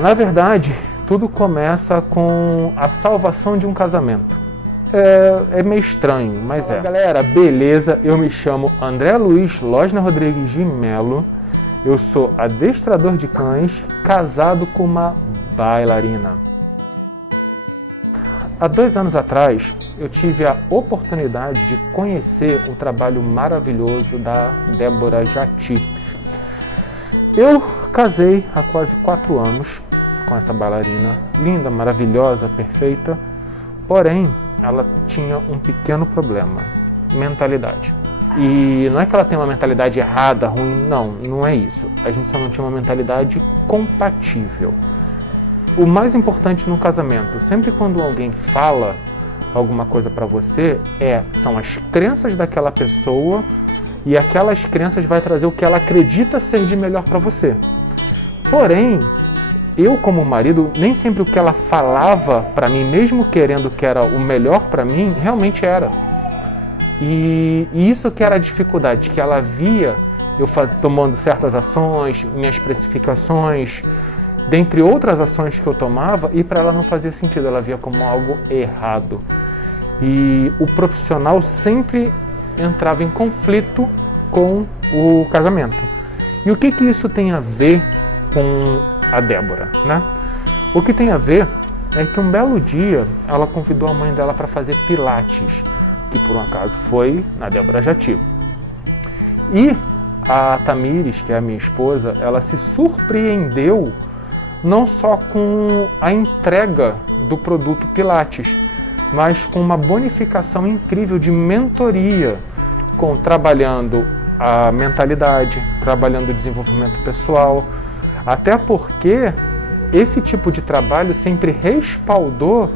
Na verdade, tudo começa com a salvação de um casamento. É meio estranho, mas Fala, galera, beleza? Eu me chamo André Luiz Losner Rodrigues de Melo. Eu sou adestrador de cães, casado com uma bailarina. Há 2 anos atrás, eu tive a oportunidade de conhecer o trabalho maravilhoso da Débora Jati. Eu casei há quase 4 anos com essa bailarina, linda, maravilhosa, perfeita, porém, ela tinha um pequeno problema, mentalidade. E não é que ela tem uma mentalidade errada, ruim, não é isso. A gente só não tinha uma mentalidade compatível. O mais importante no casamento, sempre quando alguém fala alguma coisa para você, são as crenças daquela pessoa e aquelas crenças vai trazer o que ela acredita ser de melhor para você. Porém, eu como marido, nem sempre o que ela falava para mim, mesmo querendo que era o melhor para mim, realmente era. E isso que era a dificuldade, que ela via eu tomando certas ações, minhas precificações, dentre outras ações que eu tomava, e para ela não fazia sentido, ela via como algo errado. E o profissional sempre entrava em conflito com o casamento. E o que isso tem a ver com a Débora, né? O que tem a ver é que um belo dia ela convidou a mãe dela para fazer pilates, que por um acaso foi na Débora Jati. E a Tamires, que é a minha esposa, ela se surpreendeu não só com a entrega do produto Pilates, mas com uma bonificação incrível de mentoria, trabalhando a mentalidade, trabalhando o desenvolvimento pessoal, até porque esse tipo de trabalho sempre respaldou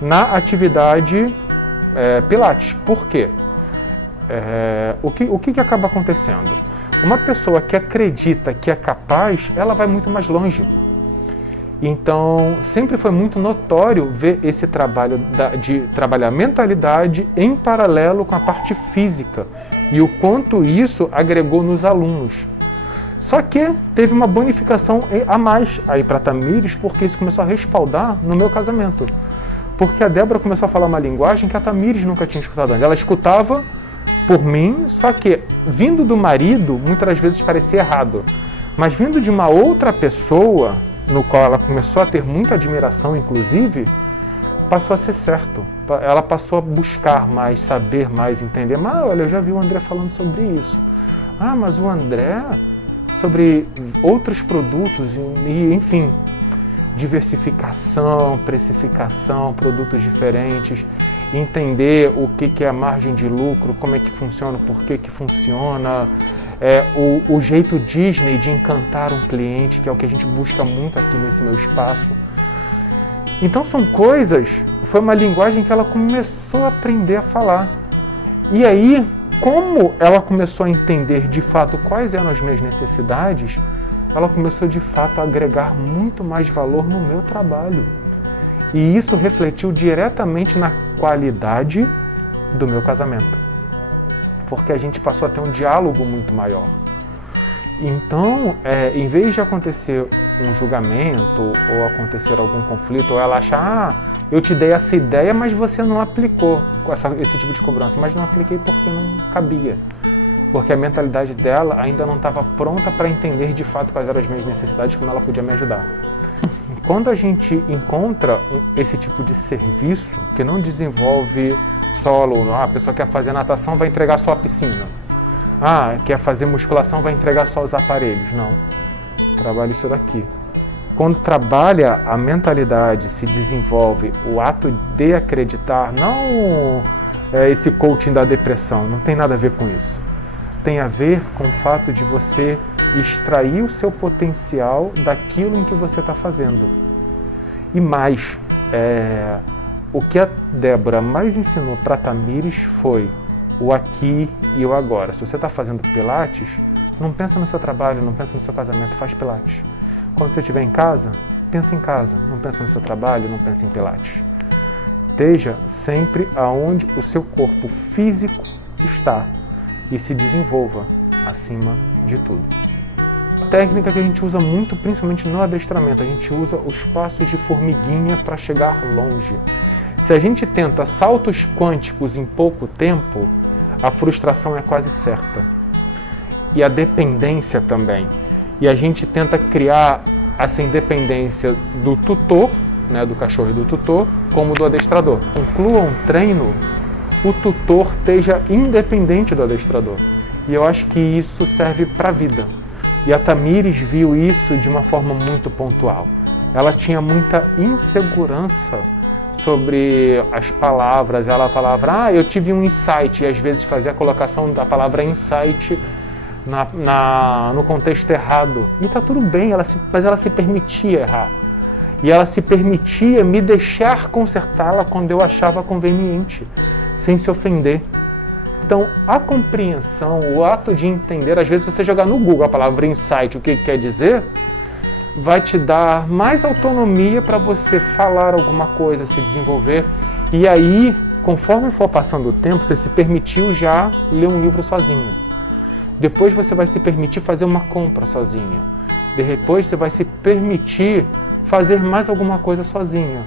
na atividade Pilates. Por quê? O que acaba acontecendo? Uma pessoa que acredita que é capaz, ela vai muito mais longe. Então, sempre foi muito notório ver esse trabalho de trabalhar a mentalidade em paralelo com a parte física e o quanto isso agregou nos alunos. Só que teve uma bonificação a mais aí para a Tamires, porque isso começou a respaldar no meu casamento. Porque a Débora começou a falar uma linguagem que a Tamires nunca tinha escutado antes. Ela escutava por mim, só que vindo do marido, muitas vezes parecia errado. Mas vindo de uma outra pessoa, no qual ela começou a ter muita admiração, inclusive, passou a ser certo. Ela passou a buscar mais, saber mais, entender. Mas olha, eu já vi o André falando sobre isso. Mas o André, sobre outros produtos, e enfim, diversificação, precificação, produtos diferentes, entender o que é a margem de lucro, como é que funciona, por que funciona, o jeito Disney de encantar um cliente, que é o que a gente busca muito aqui nesse meu espaço. Então são coisas, foi uma linguagem que ela começou a aprender a falar. E aí, como ela começou a entender de fato quais eram as minhas necessidades, ela começou de fato a agregar muito mais valor no meu trabalho. E isso refletiu diretamente na qualidade do meu casamento. Porque a gente passou a ter um diálogo muito maior. Então, em vez de acontecer um julgamento ou acontecer algum conflito, ou ela achar, eu te dei essa ideia, mas você não aplicou esse tipo de cobrança. Mas não apliquei porque não cabia. Porque a mentalidade dela ainda não estava pronta para entender de fato quais eram as minhas necessidades, como ela podia me ajudar. Quando a gente encontra esse tipo de serviço, que não desenvolve só aluno, a pessoa quer fazer natação, vai entregar só a piscina. Quer fazer musculação, vai entregar só os aparelhos. Não, trabalha isso daqui. Quando trabalha a mentalidade, se desenvolve o ato de acreditar, não esse coaching da depressão, não tem nada a ver com isso. Tem a ver com o fato de você extrair o seu potencial daquilo em que você está fazendo. E mais, o que a Débora mais ensinou para a Tamires foi o aqui e o agora. Se você está fazendo Pilates, não pensa no seu trabalho, não pensa no seu casamento, faz Pilates. Quando você estiver em casa, pensa em casa, não pensa no seu trabalho, não pensa em Pilates. Esteja sempre aonde o seu corpo físico está e se desenvolva acima de tudo. Técnica que a gente usa muito, principalmente no adestramento, a gente usa os passos de formiguinha para chegar longe. Se a gente tenta saltos quânticos em pouco tempo, a frustração é quase certa. E a dependência também. E a gente tenta criar essa independência do tutor, né, do cachorro e do tutor, como do adestrador. Conclua um treino, o tutor esteja independente do adestrador. E eu acho que isso serve para a vida. E a Tamires viu isso de uma forma muito pontual. Ela tinha muita insegurança sobre as palavras. Ela falava, eu tive um insight, e às vezes fazia a colocação da palavra insight no contexto errado. E tá tudo bem, mas ela se permitia errar. E ela se permitia me deixar consertá-la quando eu achava conveniente, sem se ofender. Então, a compreensão, o ato de entender, às vezes você jogar no Google a palavra insight, o que quer dizer, vai te dar mais autonomia para você falar alguma coisa, se desenvolver. E aí, conforme for passando o tempo, você se permitiu já ler um livro sozinho. Depois você vai se permitir fazer uma compra sozinha. Depois você vai se permitir fazer mais alguma coisa sozinha.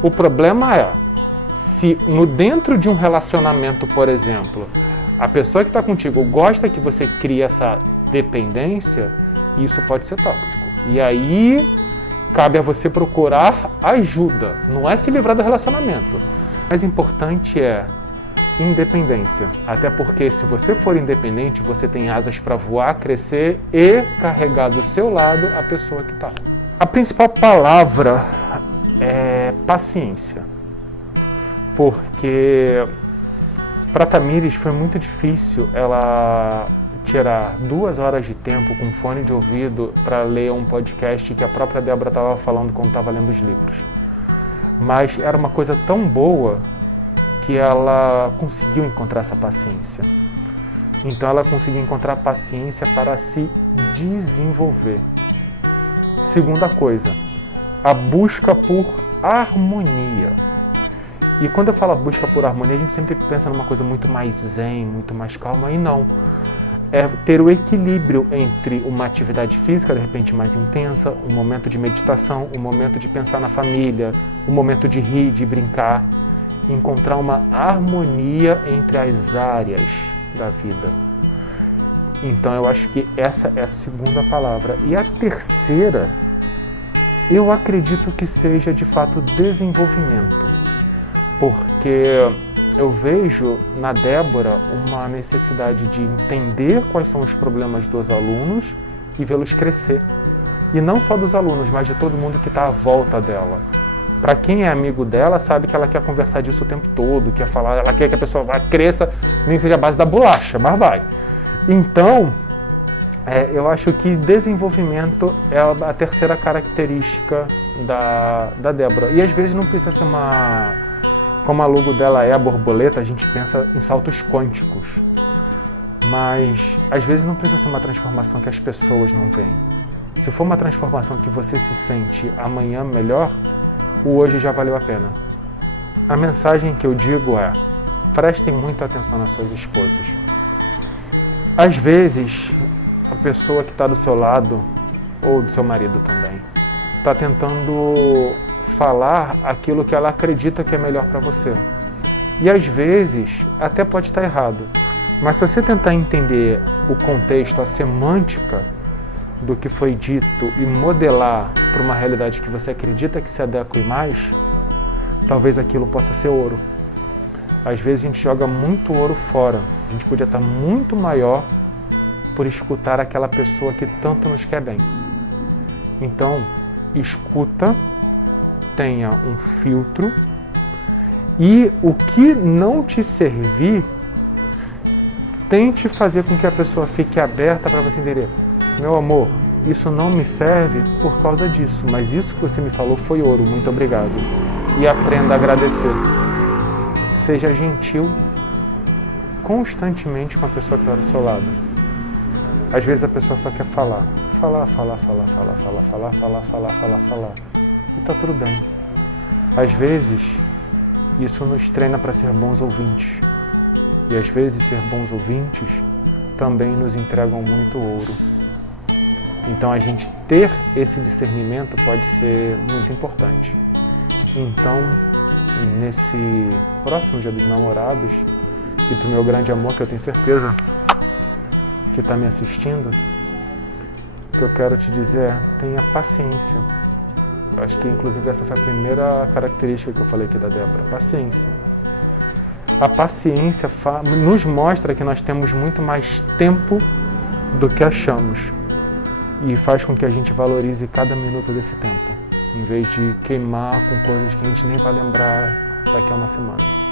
O problema é, se dentro de um relacionamento, por exemplo, a pessoa que está contigo gosta que você crie essa dependência, isso pode ser tóxico. E aí, cabe a você procurar ajuda. Não é se livrar do relacionamento. O mais importante é independência. Até porque se você for independente, você tem asas para voar, crescer e carregar do seu lado a pessoa que está. A principal palavra é paciência. Porque para Tamires foi muito difícil ela tirar 2 horas de tempo com fone de ouvido para ler um podcast que a própria Débora estava falando quando estava lendo os livros. Mas era uma coisa tão boa que ela conseguiu encontrar essa paciência. Então ela conseguiu encontrar paciência para se desenvolver. Segunda coisa, a busca por harmonia. E quando eu falo busca por harmonia, a gente sempre pensa numa coisa muito mais zen, muito mais calma, e não. É ter o equilíbrio entre uma atividade física, de repente mais intensa, um momento de meditação, um momento de pensar na família, um momento de rir, de brincar, encontrar uma harmonia entre as áreas da vida. Então eu acho que essa é a segunda palavra. E a terceira, eu acredito que seja de fato desenvolvimento. Porque eu vejo na Débora uma necessidade de entender quais são os problemas dos alunos e vê-los crescer. E não só dos alunos, mas de todo mundo que está à volta dela. Para quem é amigo dela, sabe que ela quer conversar disso o tempo todo, quer falar, ela quer que a pessoa cresça, nem seja a base da bolacha, mas vai. Então, eu acho que desenvolvimento é a terceira característica da Débora. E às vezes não precisa ser como a logo dela é a borboleta, a gente pensa em saltos quânticos. Mas às vezes não precisa ser uma transformação que as pessoas não veem. Se for uma transformação que você se sente amanhã melhor, o hoje já valeu a pena. A mensagem que eu digo é: prestem muita atenção nas suas esposas. Às vezes, a pessoa que está do seu lado, ou do seu marido também, está tentando falar aquilo que ela acredita que é melhor para você. E às vezes, até pode estar errado. Mas se você tentar entender o contexto, a semântica do que foi dito e modelar para uma realidade que você acredita que se adeque mais, talvez aquilo possa ser ouro. Às vezes a gente joga muito ouro fora. A gente podia estar muito maior por escutar aquela pessoa que tanto nos quer bem. Então, escuta, tenha um filtro, e o que não te servir, tente fazer com que a pessoa fique aberta para você entender: meu amor, isso não me serve por causa disso, mas isso que você me falou foi ouro, muito obrigado. E aprenda a agradecer. Seja gentil constantemente com a pessoa que está do seu lado. Às vezes a pessoa só quer falar. Falar. E tá tudo bem. Às vezes, isso nos treina para ser bons ouvintes. E às vezes ser bons ouvintes também nos entregam muito ouro. Então a gente ter esse discernimento pode ser muito importante. Então, nesse próximo Dia dos Namorados, e para o meu grande amor, que eu tenho certeza que está me assistindo, o que eu quero te dizer é, tenha paciência. Eu acho que inclusive essa foi a primeira característica que eu falei aqui da Débora, paciência. A paciência nos mostra que nós temos muito mais tempo do que achamos e faz com que a gente valorize cada minuto desse tempo, em vez de queimar com coisas que a gente nem vai lembrar daqui a uma semana.